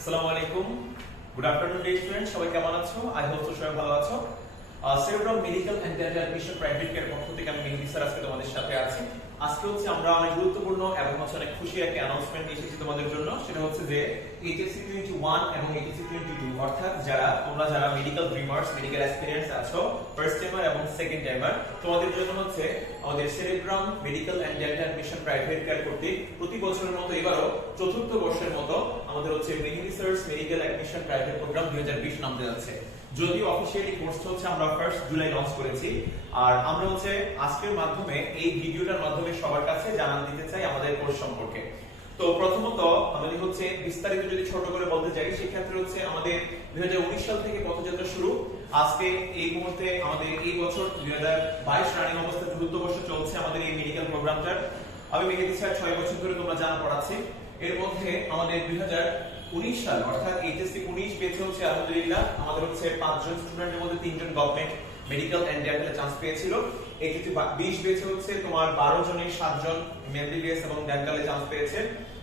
আসসালামু আলাইকুম, good afternoon dear student, সবাই কেমন আছো? আই হোপ সবাই ভালো আছো। Cerebrum Medical and Dental Admission Private Care পক্ষ থেকে আমি মেহেদী স্যার আজকে তোমাদের সাথে আছি। আজকে হচ্ছে আমরা অনেক গুরুত্বপূর্ণ এবং অনেক খুশি একটা অ্যানাউন্সমেন্ট নিয়ে এসেছি তোমাদের জন্য। সেটা হচ্ছে যে এইচএসসি 21 এবং এইচএসসি 22 অর্থাৎ যারা মেডিকেল ড্রিমার্স, মেডিকেল অ্যাসপিরেন্টস আছো, ফার্স্ট টাইমার এবং সেকেন্ড টাইমার, তোমাদের জন্য হচ্ছে আমাদের Cerebrum Medical and Dental Admission Private Care কর্তৃক প্রতি বছরের মতো এবারও চতুর্থ বর্ষের মতো আমাদের হচ্ছে মেহেদী স্যারস মেডিকেল অ্যাডমিশন প্রাইভেট প্রোগ্রাম 2020 নামতে যাচ্ছে। যদিও অফিশিয়ালি কোর্সটা হচ্ছে আমরা 1 জুলাই লঞ্চ করেছি, আর আমরা হচ্ছে আজকের মাধ্যমে এই ভিডিওটার মাধ্যমে সবার কাছে জানান দিতে চাই আমাদের কোর্স সম্পর্কে। তো প্রথমত আমাদের হচ্ছে বিস্তারিত যদি ছোট করে বলতে চাই, সেক্ষেত্রে হচ্ছে আমাদের 2019 সাল থেকে পথযাত্রা শুরু। আজকে এই মুহূর্তে আমাদের এই বছর 2022 রানিং অবস্থা চতুর্থ বর্ষ চলছে আমাদের এই মেডিকেল প্রোগ্রামটার। আমি মেহেদী স্যার 6 বছর ধরে তোমরা জানা পড়াচ্ছি। এর মধ্যে আমাদের 2019 সাল অর্থাৎ এইচএসসি 19 পেয়েছে হচ্ছে আলহামদুলিল্লাহ আমাদের হচ্ছে 5 জন স্টুডেন্টের মধ্যে 3 জন government medical and dental chance পেয়েছিল। এইচএসসি 20 পেয়েছে হচ্ছে তোমার 12 জনে 7 জন এমবিবিএস এবং ডেন্টালে চান্স পেয়েছে,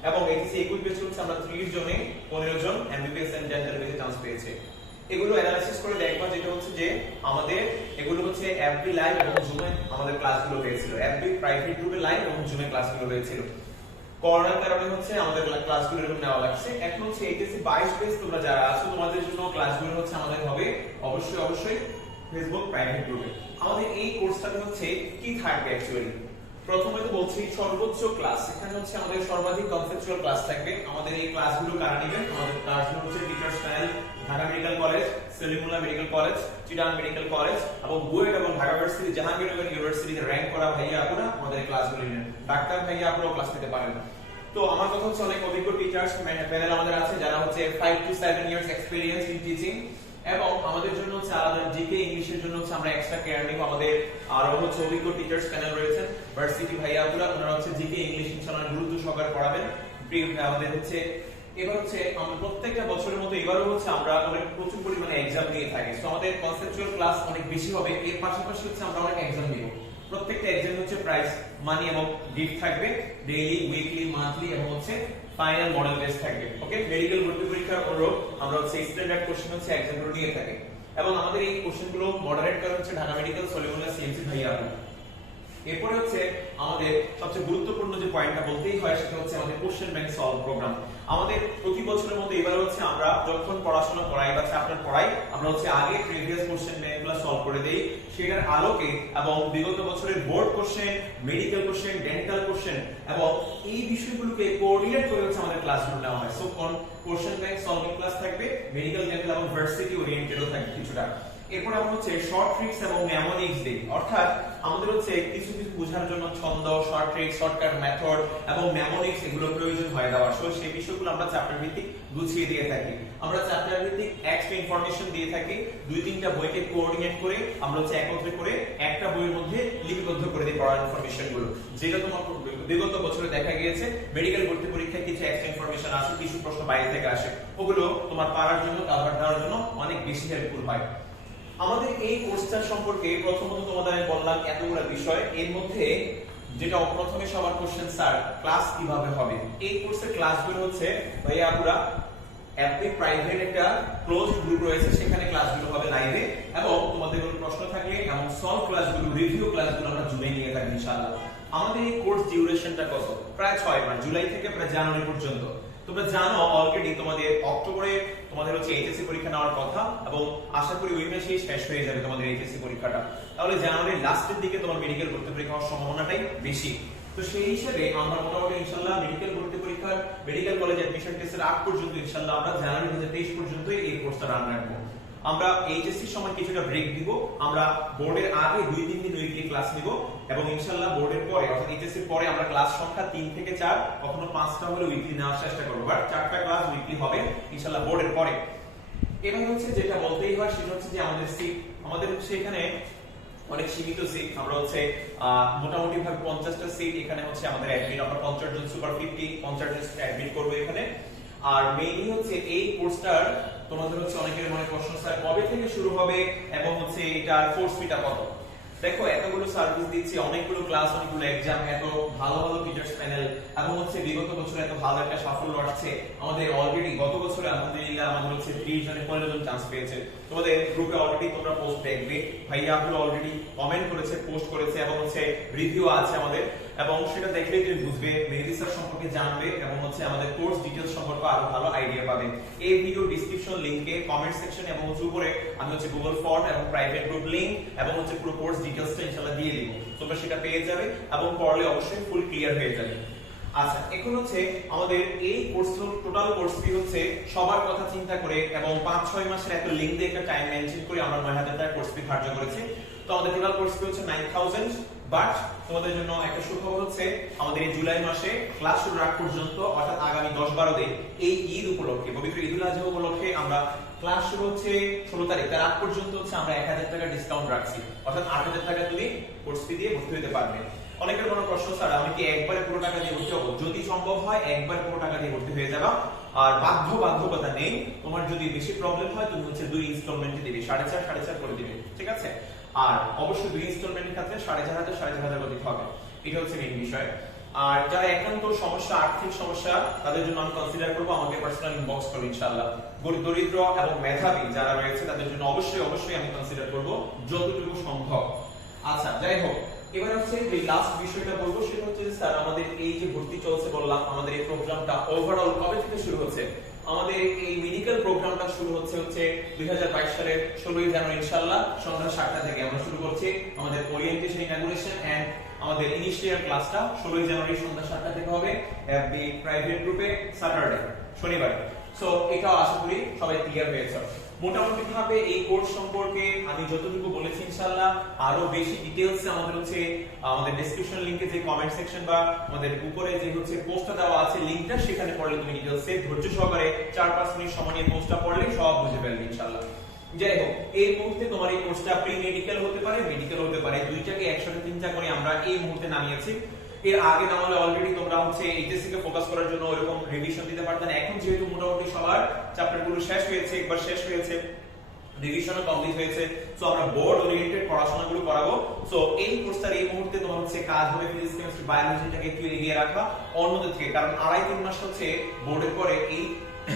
এবং এইচএসসি 21 পেয়েছে হচ্ছে আমরা 30 জনে 15 জন এমবিবিএস এন্ড ডেন্টালে চান্স পেয়েছে। এগুলো অ্যানালাইসিস করে দেখবা যেটা হচ্ছে যে আমাদের এগুলো হচ্ছে এফবি লাইভ এবং জুমে আমাদের ক্লাসগুলো হয়েছিল, এফবি প্রাইভেট গ্রুপে লাইভ এবং জুমে ক্লাসগুলো হয়েছিল। করোনার কারণে হচ্ছে আমাদের ক্লাসগুলো এরকম নেওয়া লাগছে। এখন হচ্ছে এইচএসসি 22 বেস তোমরা যারা আছো তোমাদের জন্য ক্লাসগুলো হচ্ছে আমাদের হবে অবশ্যই ফেসবুক প্রাইভেট গ্রুপে। আমাদের এই কোর্সটাতে হচ্ছে কি থাকবে অ্যাকচুয়ালি, প্রথমে তো বলছি সর্বোচ্চ ক্লাস, এখানে হচ্ছে আমাদের সর্বাধিক কনসেপচুয়াল ক্লাস থাকবে। আমাদের এই ক্লাসগুলো কারা নেবেন? আমাদের ক্লাসগুলো হচ্ছে teachers panel, Dhaka medical college, Salimullah medical college, Chittagong medical college এবং বুয়েট এবং ঢাকা ইউনিভার্সিটি, জাহাঙ্গীরনগর ইউনিভার্সিটিতে র‍্যাঙ্ক করা ভাইয়া আপুরা আমাদের এই ক্লাসগুলো নেন। ডাক্তার ভাইয়া আপুরাও ক্লাস নিতে পারেন। তো আমার কথা হচ্ছে অনেক অভিজ্ঞ টিচার্স প্যানেল আমাদের আছে যারা হচ্ছে 5 to 7 years experience in teaching, এবং আমাদের জন্য হচ্ছে আলাদা জিকে ইংলিশের জন্য হচ্ছে আমরা এক্সট্রা কেয়ার নিব। আমাদের আরো হচ্ছে অভিজ্ঞ টিচার্স প্যানেল রয়েছে, ভার্সিটি ভাইয়া আপুরা, ওনারা হচ্ছে জিকে ইংলিশ ইনশাআল্লাহ গুরুত্ব সহকারে পড়াবেন। আমাদের হচ্ছে এবার হচ্ছে আমরা প্রত্যেকটা বছরের মতো এবারও হচ্ছে আমরা অনেক প্রচুর পরিমাণে এক্সাম নিয়ে থাকি। সো আমাদের কনসেপচুয়াল ক্লাস অনেক বেশি হবে, এর পাশাপাশি হচ্ছে আমরা অনেক এক্সাম নিব। প্রত্যেকটা এক্সাম হচ্ছে প্রাইস মানি এবং গিফট থাকবে, ডেইলি, উইকলি, মান্থলি এবং হচ্ছে ফাইনাল মডেল টেস্ট থাকবে। ওকে, মেডিকেল ভর্তি পরীক্ষার পরও আমরা হচ্ছে স্ট্যান্ডার্ড কোশ্চেন হচ্ছে এক্সামগুলো নিয়ে থাকি, এবং আমাদের এই কোশ্চেনগুলো মডারেট করা হচ্ছে ঢাকা মেডিকেল, সলিমুল্লাহ, সিএমসি ভাইয়া আপু। এরপরে হচ্ছে আমাদের সবচেয়ে গুরুত্বপূর্ণ যে পয়েন্টটা বলতেই হয় সেটা হচ্ছে আমাদের কোশ্চেন ব্যাংক সলভ প্রোগ্রাম। আমাদের প্রতি বছরের মতো এবারে হচ্ছে আমরা যখন পড়াশোনা করাই বা চ্যাপ্টার পড়াই আমরা হচ্ছে আগে প্রিভিয়াস কোশ্চেন ব্যাংকগুলো সলভ করে দেই, সেটার আলোকে এবং বিগত বছরের board question, medical question, dental question এবং এই বিষয়গুলোকে কোঅর্ডিনেট করে হচ্ছে আমাদের ক্লাসগুলো নেওয়া হয়। So question bank solving class থাকবে, মেডিকেল, ডেন্টাল এবং ভার্সিটি ওরিয়েন্টেডও থাকবে কিছুটা। এরপর আমরা হচ্ছে শর্ট ট্রিক্স এবং মেমোনিক্স দেই, অর্থাৎ আমাদের হচ্ছে কিছু বোঝার জন্য ছন্দ, শর্ট ট্রিক্স, শর্টকাট মেথড এবং মেমোনিক্স এগুলো প্রয়োজন হয় দেওয়ার। সো সেই বিষয়গুলো আমরা চ্যাপ্টার ভিত্তিক গুছিয়ে দিয়ে থাকি। আমরা চ্যাপ্টার ভিত্তিক এক্সট্রা ইনফরমেশন দিয়ে থাকি, 2-3টা বইকে কোঅর্ডিনেট করে আমরা হচ্ছে একত্রে করে একটা বইয়ের মধ্যে লিপিবদ্ধ করে দিই পড়ার ইনফরমেশন গুলো, যেটা তোমার বিগত বছরে দেখা গিয়েছে মেডিকেল ভর্তি পরীক্ষায় কিছু এক্সট্রা ইনফরমেশন আসে, কিছু প্রশ্ন বাইরে থেকে আসে, ওগুলো তোমার পারার জন্য, কভার দেওয়ার জন্য অনেক বেশি হেল্পফুল হয়। আমাদের এই কোর্সটা সম্পর্কে প্রথমত তোমাদের আমি বললাম এতগুলো বিষয়, এর মধ্যে যেটা প্রথমে সবার কোশ্চেন, স্যার ক্লাস কিভাবে হবে? এই কোর্সের ক্লাসগুলো হচ্ছে ভাইয়া আপুরা এফবি প্রাইভেট একটা ক্লোজ গ্রুপ রয়েছে, সেখানে ক্লাসগুলো হবে লাইভে, এবং তোমাদের কোনো প্রশ্ন থাকলে এবং সলভ ক্লাসগুলো, রিভিউ ক্লাসগুলো আমরা জুড়ে নিয়ে থাকি ইনশাআল্লাহ। আমাদের এই কোর্স ডিউরেশনটা কত? প্রায় 6 মাস, জুলাই থেকে প্রায় জানুয়ারি পর্যন্ত। তোমরা জানো অলরেডি তোমাদের অক্টোবরে তোমাদের হচ্ছে এইচএসসি পরীক্ষা নেওয়ার কথা, এবং আশা করি ওই মাসেই শেষ হয়ে যাবে তোমাদের এইচএসসি পরীক্ষাটা। তাহলে জানুয়ারির লাস্টের দিকে তোমার মেডিকেল ভর্তি পরীক্ষা হওয়ার সম্ভাবনাটাই বেশি। তো সেই হিসেবে আমরা মোটামুটি ইনশাআল্লাহ মেডিকেল ভর্তি পরীক্ষার মেডিকেল কলেজ অ্যাডমিশন টেস্টের আগ পর্যন্ত ইনশাআল্লাহ আমরা জানুয়ারি 2023 পর্যন্ত এই কোর্সটা রান রাখবো। আমরা এইচএসসি সময় কিছুটা ব্রেক দিব, আমরা বোর্ডের আগে 2-3 দিন উইকলি ক্লাস নিব, এবং ইনশাআল্লাহ বোর্ডের পরে অর্থাৎ এইচএসসি পরে আমরা ক্লাস সংখ্যা 3 থেকে 4 কখনো 5টা হলে উইকলি নেওয়ার চেষ্টা করব, বাট 4টা ক্লাস উইকলি হবে ইনশাআল্লাহ বোর্ডের পরে। এবং হচ্ছে যেটা বলতেই হয় সেটা হচ্ছে যে আমাদের হচ্ছে এখানে অনেক সীমিত সিট, আমরা হচ্ছে মোটামুটি ভাবে 50টা সিট এখানে হচ্ছে আমাদের অ্যাডমিট, আমরা 50 জন সুপার 50 জন অ্যাডমিট করব এখানে। আর মেইনলি হচ্ছে এই কোর্সটার তোমাদের হচ্ছে অনেকের মনে প্রশ্ন, স্যার কবে থেকে শুরু হবে এবং হচ্ছে এটার কোর্স ফিটা কত? দেখো এতগুলো সার্ভিস দিচ্ছি, অনেকগুলো ক্লাস, অনেকগুলো এক্সাম, এত ভালো ভালো টিচার্স প্যানেল, এবং হচ্ছে বিগত বছরে এত ভালো একটা সাফল্য আসছে আমাদের অলরেডি। গত বছরে আলহামদুলিল্লাহ আমাদের হচ্ছে 30 জনে 15 জন চান্স পেয়েছে। তোমাদের গ্রুপে অলরেডি তোমরা পোস্ট দেখবে, ভাইয়া আপুরা অলরেডি কমেন্ট করেছে, পোস্ট করেছে এবং হচ্ছে রিভিউ আছে আমাদের, এবং সেটা দেখলেই তুমি বুঝবে, মেহেদী স্যার সম্পর্কে জানবে এবং হচ্ছে আমাদের কোর্স ডিটেইলস সম্পর্কে আরো ভালো আইডিয়া পাবে। এই ভিডিও ডেসক্রিপশন লিংকে, কমেন্ট সেকশন এবং হচ্ছে উপরে আমি হচ্ছে গুগল ফর্ম এবং প্রাইভেট গ্রুপ লিংক এবং হচ্ছে পুরো কোর্স ডিটেইলসটা ইনশাআল্লাহ দিয়ে দিব, তোমরা সেটা পেয়ে যাবে এবং পড়লে অবশ্যই ফুল ক্লিয়ার হয়ে যাবে। আচ্ছা, এখন হচ্ছে আমাদের এই কোর্স টোটাল কোর্স ফি হচ্ছে সবার কথা চিন্তা করে এবং 5-6 মাসের একটা লিংক দিয়ে একটা টাইম মেনশন করে আমরা 9000 টাকা কোর্স ফি ধার্য করেছি। তো আমাদের টোটাল কোর্স ফি হচ্ছে 9000, বাট তোমাদের জন্য একটা সুখবর হচ্ছে আমাদের এই জুলাই মাসে ক্লাস শুরুর আগ পর্যন্ত, অর্থাৎ আগামী 10-12 দিন এই ঈদ উপলক্ষে, পবিত্র ঈদুল আজহা উপলক্ষে আমরা ক্লাস শুরু হচ্ছে 16 তারিখ, তার আগ পর্যন্ত হচ্ছে আমরা 1000 টাকা ডিসকাউন্ট রাখছি, অর্থাৎ 8000 টাকা তুমি কোর্স ফি দিয়ে ভর্তি হতে পারবে। অনেকের কোনো প্রশ্ন, স্যার আমি কি একবারে পুরো টাকা দিয়ে ভর্তি হবো? যদি সম্ভব হয় একবার পুরো টাকা দিয়ে ভর্তি হয়ে যাবা, আর বাধ্যবাধকতা নেই। তোমার যদি বেশি প্রবলেম হয় তুমি হচ্ছে 2 ইনস্টলমেন্টে দিবে, 4.5 করে দিবে, ঠিক আছে? আর অবশ্যই 2 ইনস্টলমেন্টের ক্ষেত্রে 4500 করে দিতে হবে, এটা হচ্ছে মেইন বিষয়। আর যারা একান্ত সমস্যা, আর্থিক সমস্যা, তাদের জন্য আমি কনসিডার করব, আমাকে পার্সোনাল ইনবক্স করো ইনশাআল্লাহ। দরিদ্র এবং মেধাবী যারা রয়েছে তাদের জন্য অবশ্যই আমি কনসিডার করব যতটুকু সম্ভব। আচ্ছা, যাই হোক, এবার হচ্ছে যে লাস্ট বিষয়টা বলবো সেটা হচ্ছে যে স্যার আমাদের এই যে ভর্তি চলছে বললাম, আমাদের এই প্রোগ্রামটা ওভারঅল কবে থেকে শুরু হচ্ছে? আমাদের এই মেডিকেল প্রোগ্রামটা শুরু হচ্ছে 2022 সালের 16 জানুয়ারি ইনশাআল্লাহ সন্ধ্যা 7টা থেকে আমরা শুরু করছি আমাদের ওরিয়েন্টেশন, ইনাগুরেশন এন্ড আমাদের ইনিশিয়াল ক্লাসটা 16 জানুয়ারি সন্ধ্যা 7টা থেকে হবে এফবি প্রাইভেট গ্রুপে, স্যাটারডে, শনিবার। সো এটাও আশা করি সবাই ক্লিয়ার হয়েছে। মোটামুটি ভাবে এই কোর্স সম্পর্কে আমি যতটুকু বলেছি ইনশাআল্লাহ আরো বেশি ডিটেইলস আমাদের হচ্ছে আমাদের ডেসক্রিপশন লিংকে যে কমেন্ট সেকশন বা আমাদের উপরে যে হচ্ছে পোস্টটা দেওয়া আছে লিংকটা, সেখানে পড়লে তুমি ডিটেইলসে ধৈর্য সহকারে 4-5 মিনিট সময় নিয়ে পোস্টটা পড়লে সব বুঝে ফেলবে ইনশাআল্লাহ। যাই হোক, এই মুহূর্তে তোমার এই কোর্সটা প্রি মেডিকেল হতে পারে, মেডিকেল হতে পারে, দুইটাকে একসাথে চিন্তা করে আমরা এই মুহূর্তে নামিয়েছি। এর আগে নামালে অলরেডি তোমরা হচ্ছে এইচএসসি কে ফোকাস করার জন্য ওরকম রিভিশন দিতে পারতেন। এখন যেহেতু মোটামুটি সবার চ্যাপ্টারগুলো শেষ হয়েছে, একবার শেষ হয়েছে, রিভিশনও কমপ্লিট হয়েছে, সো আমরা বোর্ড ওরিয়েন্টেড পড়াশোনাগুলো করাবো। সো এই কোর্সটার এই মুহূর্তে তোমার হচ্ছে কাজ হবে ফিজিক্স, কেমিস্ট্রি, বায়োলজিটাকে একটু এগিয়ে রাখা অন্যদের থেকে, কারণ 2.5-3 মাস হচ্ছে বোর্ডের পরে এই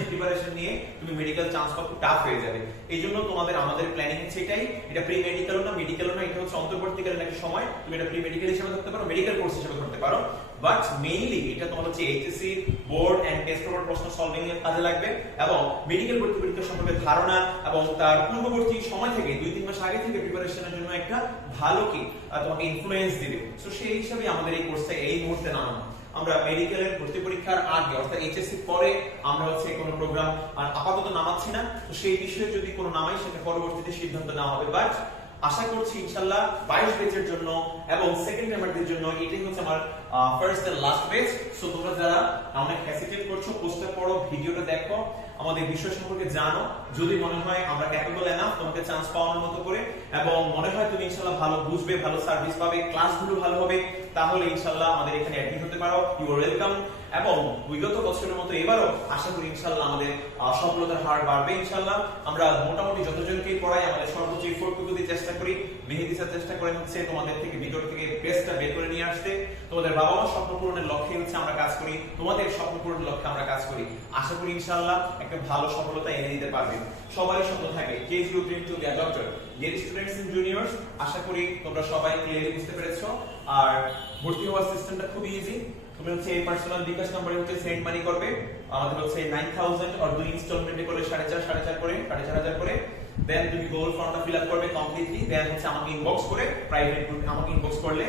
প্রিপারেশন নিয়ে তুমি মেডিকেল চান্স পাওয়া খুব টাফ হয়ে যাবে। এইজন্য তোমাদের আমাদের প্ল্যানিং হচ্ছে এটাই, এটা প্রি মেডিকেল না মেডিকেল না, এটা হচ্ছে অন্তর্বর্তীকালীন একটা সময়, তুমি এটা প্রি মেডিকেল হিসেবে ধরতে পারো, মেডিকেল কোর্স হিসেবে ধরতে পারো, বাট মেইনলি এটা তোমার হচ্ছে HSC board and test paper প্রশ্ন সলভিং এর কাজে লাগবে এবং মেডিকেল ভর্তি পরীক্ষা সম্পর্কে ধারণা এবং তার পূর্ববর্তী সময় থেকে 2-3 মাস আগে থেকে প্রিপারেশনের জন্য একটা ভালো কি তোমাকে ইনফ্লুয়েন্স দিবে। সো সেই হিসাবে আমাদের এই কোর্সটা এই মুহূর্তে নামানো। আমরা মেডিকেলের ভর্তি পরীক্ষার আগে অর্থাৎ এইচএসসি পরে আমরা হচ্ছে কোনো প্রোগ্রাম আর আপাতত নামাচ্ছি না, তো সেই বিষয়ে যদি কোনো নামাই সেটা পরবর্তীতে সিদ্ধান্ত নেওয়া হবে। বাট আশা করছি ইনশাআল্লাহ 22 ব্যাচের জন্য এবং সেকেন্ড মেম্বারদের জন্য এটাই হচ্ছে আমার first and last batch. So তোমরা যারা অনেক হেসিটেট করছো, পোস্টটা পড়ো, ভিডিওটা দেখো, আমাদের বিষয় সম্পর্কে জানো, যদি মনে হয় আমরা ক্যাপেবল এনাফ তোমাকে চান্স পাওয়ার মতো করে এবং মনে হয় তুমি ইনশাআল্লাহ ভালো বুঝবে, ভালো সার্ভিস পাবে, ক্লাসগুলো ভালো হবে, তাহলে ইনশাআল্লাহ আমাদের এখানে অ্যাডমিট হতে পারো। You are welcome. এবং বিগত বছরের মতো এবারও আশা করি ইনশাআল্লাহ আমাদের সফলতার হার বাড়বে ইনশাআল্লাহ। আমরা মোটামুটি যতজনকেই পড়াই আমাদের সর্বোচ্চ এফোর্টটুকু দিয়ে চেষ্টা করি, মেহেদী স্যার চেষ্টা করেন হচ্ছে তোমাদের থেকে ভিতর থেকে বেস্টটা বের করে নিয়ে আসতে। তোমাদের বাবা মার স্বপ্ন পূরণের লক্ষ্যে হচ্ছে আমরা কাজ করি, তোমাদের স্বপ্ন পূরণের লক্ষ্যে আমরা কাজ করি। আশা করি ইনশাআল্লাহ একটা ভালো সফলতা এনে দিতে পারবে। সবারই স্বপ্ন থাকে KGU dream to be a doctor. Dear students and juniors, আশা করি তোমরা সবাই ক্লিয়ারলি বুঝতে পেরেছো। আর ভর্তি হওয়ার সিস্টেমটা খুব ইজি। তুমি হচ্ছে এই পার্সোনাল বিকাশ নম্বরে হচ্ছে সেন্ড মানি করবে, আমাদের হচ্ছে 9000 আর 2 ইনস্টলমেন্টে করে 4.5 করে 4500 করে, দেন তুমি গুগল ফর্মটা ফিল আপ করবে কমপ্লিটলি, দেন হচ্ছে আমাকে ইনবক্স করে প্রাইভেট গ্রুপে আমাকে ইনবক্স করলে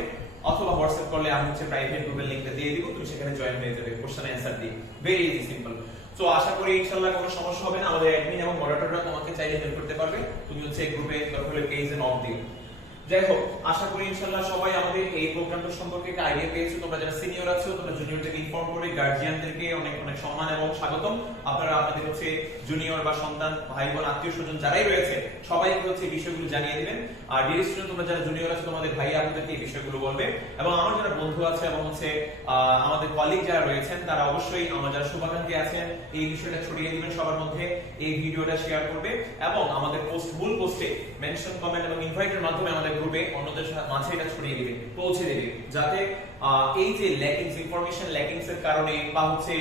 অথবা হোয়াটসঅ্যাপ করলে আমি হচ্ছে প্রাইভেট গ্রুপের লিংকটা দিয়ে দিব, তুমি সেখানে জয়েন হয়ে যাবে কোশ্চেন অ্যানসার দিয়ে। Very easy, simple. সো আশা করি ইনশাআল্লাহ কোনো সমস্যা হবে না। আমাদের অ্যাডমিন এবং মডারেটররা তোমাকে চাইলে হেল্প করতে পারবে, তুমি হচ্ছে গ্রুপে দরকার হলে পেজ এন্ড অফ দিও। যাই হোক, আশা করি ইনশাআল্লাহ সবাই আমাদের এই প্রোগ্রামটা সম্পর্কে একটা আইডিয়া পেয়েছো। তোমরা যারা সিনিয়র আছো তোমরা জুনিয়রদেরকে ইনফর্ম করবে, গার্জিয়ানদেরকে অনেক অনেক সম্মান এবং স্বাগতম। আপনারা আপনাদের হচ্ছে জুনিয়র বা সন্তান, ভাই বোন, আত্মীয় স্বজন যারাই রয়েছে সবাইকে হচ্ছে এই বিষয়গুলো জানিয়ে দিবেন। আর ডিয়ার স্টুডেন্ট, তোমরা যারা জুনিয়র আছো তোমাদের ভাই আপনাদেরকে এই বিষয়গুলো বলবে, এবং আমার যারা বন্ধু আছে এবং হচ্ছে আমাদের কলিগ যারা রয়েছেন তারা অবশ্যই আমার যারা শুভাকাঙ্ক্ষী আছেন এই বিষয়টা ছড়িয়ে দিবেন সবার মধ্যে, এই ভিডিওটা শেয়ার করবে এবং আমাদের পোস্ট মূল পোস্টে মেনশন, কমেন্ট এবং ইনভাইটের মাধ্যমে আমাদের তোমাদের গ্রুপে অন্যদের মাঝে এটা ছড়িয়ে দিবে, পৌঁছে দিবে, যাতে এই যে ল্যাকিংস, ইনফরমেশন ল্যাকিংস এর কারণে বা হচ্ছে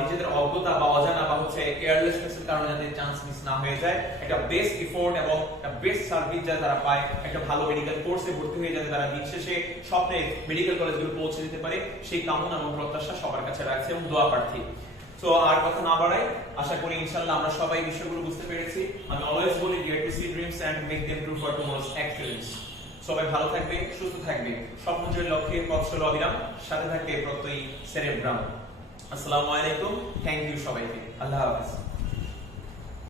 নিজেদের অজ্ঞতা বা অজানা বা হচ্ছে কেয়ারলেসনেস এর কারণে যাতে চান্স মিস না হয়ে যায়, একটা বেস্ট এফোর্ট এবং একটা বেস্ট সার্ভিস যাতে তারা পায়, একটা ভালো মেডিকেল কোর্সে ভর্তি হয়ে যাতে তারা দিন শেষে স্বপ্নের মেডিকেল কলেজগুলো পৌঁছে দিতে পারে, সেই কামনা এবং প্রত্যাশা সবার কাছে রাখছে এবং দোয়া প্রার্থী। সো আর কথা না বাড়াই, আশা করি ইনশাআল্লাহ আমরা সবাই বিষয়গুলো বুঝতে পেরেছি। আমি অলওয়েজ বলি dare to see dreams and make them true for tomorrow's excellence. সবাই ভালো থাকবে, সুস্থ থাকবে, স্বপ্ন জয়ের লক্ষ্যে পথ চলো অবিরাম, সাথে থাকবে প্রত্যয়ী সেরেব্রাম। আসসালামু আলাইকুম, থ্যাংক ইউ সবাইকে, আল্লাহ হাফেজ।